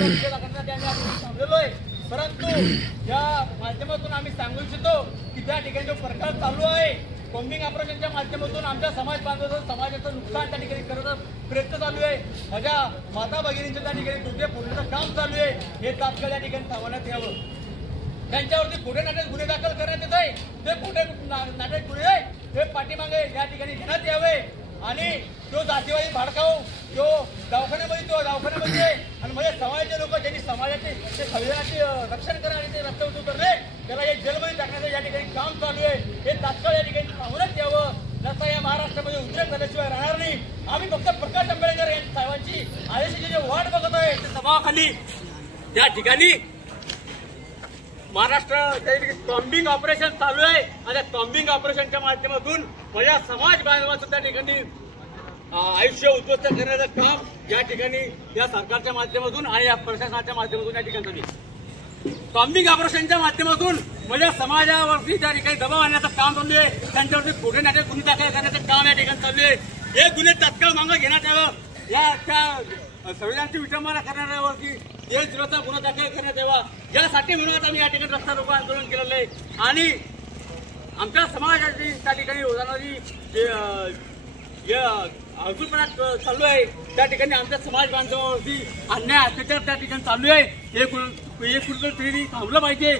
थांबलेलो आहे। परंतु या माध्यमातून आम्ही सांगू इच्छितो की त्या ठिकाणी जो प्रकार चालू आहे कॉम्बिंग ऑपरेशनच्या माध्यमातून आमच्या समाज बांधवांचं समाजाचं नुकसान त्या ठिकाणी करण्याचा प्रयत्न चालू आहे। माझ्या माता भगिनींच्या त्या ठिकाणी डोके फोडण्याचं काम चालू आहे, हे तात्काळ या ठिकाणी थांबवण्यात यावं। त्यांच्यावरती खोटे नाटक गुन्हे दाखल करण्यात येत आहे, ते खोटे नाटक गुन्हे हे पाठीमागे या ठिकाणी घेण्यात यावे आणि तो जातीवादी भडकाऊ जो दवाखान्यामध्ये आणि म्हणजे समाजाचे लोक ज्यांनी समाजाचे संविधानाचे रक्षण करा आणि ते रस्त्यावर उतरले त्याला हे जेलमध्ये टाकण्याचं या ठिकाणी काम चालू आहे, हे तात्काळ या ठिकाणी थांबवण्यात यावं। नसता या महाराष्ट्रामध्ये उद्रेक झाल्याशिवाय राहणार नाही। आम्ही फक्त प्रकाश आंबेडकर यांच्या साहेबांची आदेशाची जे वाट बघत आहे त्या दबावाखाली त्या ठिकाणी महाराष्ट्र कॉम्बिंग ऑपरेशन चालू आहे आणि त्या कॉम्बिंग ऑपरेशनच्या माध्यमातून माझ्या समाज बांधवांचं त्या ठिकाणी आयुष्य उद्ध्वस्त करण्याचं काम या ठिकाणी या सरकारच्या माध्यमातून आणि या प्रशासनाच्या माध्यमातून या ठिकाणी चालू आहे। कॉम्बिंग ऑपरेशनच्या माध्यमातून माझ्या समाजावरती त्या ठिकाणी दबाव आणण्याचं काम चालू आहे, त्यांच्यावरती खोटे नाटक गुन्हे दाखल करण्याचं काम या ठिकाणी चालू आहे। हे गुन्हे तात्काळ मागे घेण्यात यावं, या त्या संविधानाची विटंबना करणाऱ्यावरती देशद्रोहाचा गुन्हा दाखल करण्यात यावा, यासाठी म्हणून आम्ही या ठिकाणी रस्ता रोको आंदोलन केलेलं आहे। आणि आमच्या समाजाची त्या ठिकाणी होणारी अवसूलपणा चालू आहे त्या ठिकाणी आमच्या समाज बांधवांवरती अन्याय अत्याचार त्या ठिकाणी चालू आहे, हे कुठेतरी थांबलं पाहिजे।